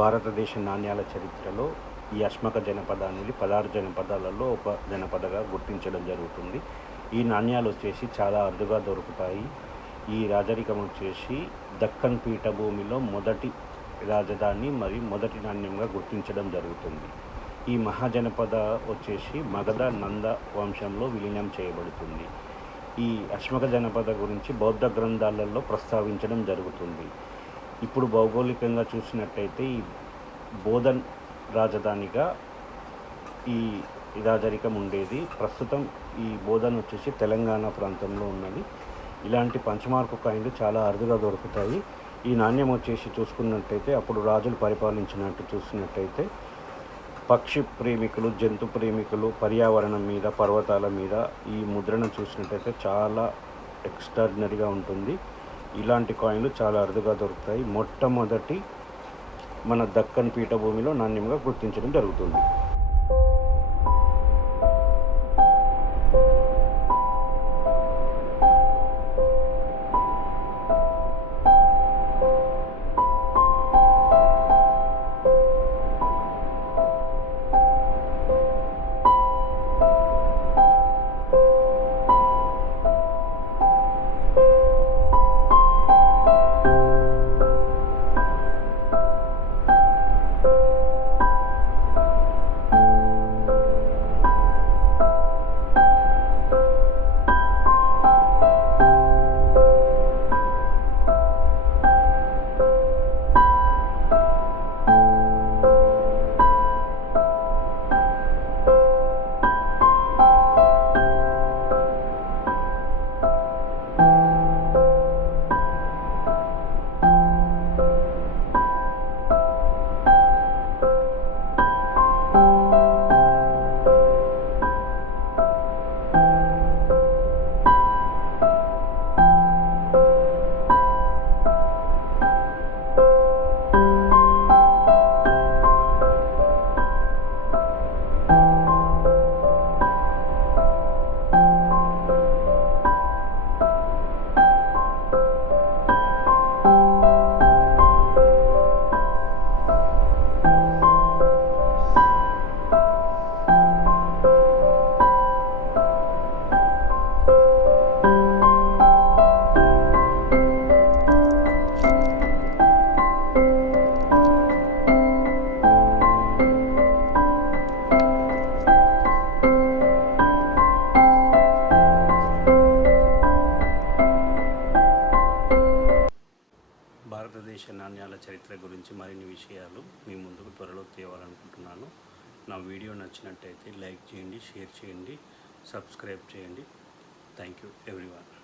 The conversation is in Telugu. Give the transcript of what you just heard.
భారతదేశ నాణ్యాల చరిత్రలో ఈ అష్మక జనపదాన్ని 16 జనపదాలలో ఒక జనపదగా గుర్తించడం జరుగుతుంది. ఈ నాణ్యాలు వచ్చేసి చాలా అరుదుగా దొరుకుతాయి. ఈ రాజరికం వచ్చేసి దక్కన్ పీఠభూమిలో మొదటి రాజధాని మరియు మొదటి నాణ్యంగా గుర్తించడం జరుగుతుంది. ఈ మహాజనపద వచ్చేసి మగధ నంద వంశంలో విలీనం చేయబడుతుంది. ఈ అష్మక జనపద గురించి బౌద్ధ గ్రంథాలలో ప్రస్తావించడం జరుగుతుంది. ఇప్పుడు భౌగోళికంగా చూసినట్టయితే ఈ బోధన్ రాజధానిగా ఈ రాజరికం ఉండేది. ప్రస్తుతం ఈ బోధన్ వచ్చేసి తెలంగాణ ప్రాంతంలో ఉన్నది. ఇలాంటి పంచమార్కు కాయిన్లు చాలా అరుదుగా దొరుకుతాయి. ఈ నాణ్యం వచ్చేసి చూసుకున్నట్టయితే అప్పుడు రాజులు పరిపాలించినట్టు చూసినట్టయితే పక్షి ప్రేమికులు, జంతు ప్రేమికులు, పర్యావరణం మీద, పర్వతాల మీద ఈ ముద్రను చూసినట్టయితే చాలా ఎక్స్ట్రాడినరీగా ఉంటుంది. ఇలాంటి కాయిన్లు చాలా అరుదుగా దొరుకుతాయి. మొట్టమొదటి మన దక్కన్ పీఠభూమిలో నాణ్యంగా గుర్తించడం జరుగుతుంది. భారతదేశ నాణ్యాల చరిత్ర గురించి మరిన్ని విషయాలు మీ ముందుకు త్వరలో తేవాలనుకుంటున్నాను. నా వీడియో నచ్చినట్టయితే లైక్ చేయండి, షేర్ చేయండి, సబ్స్క్రైబ్ చేయండి. Thank you everyone.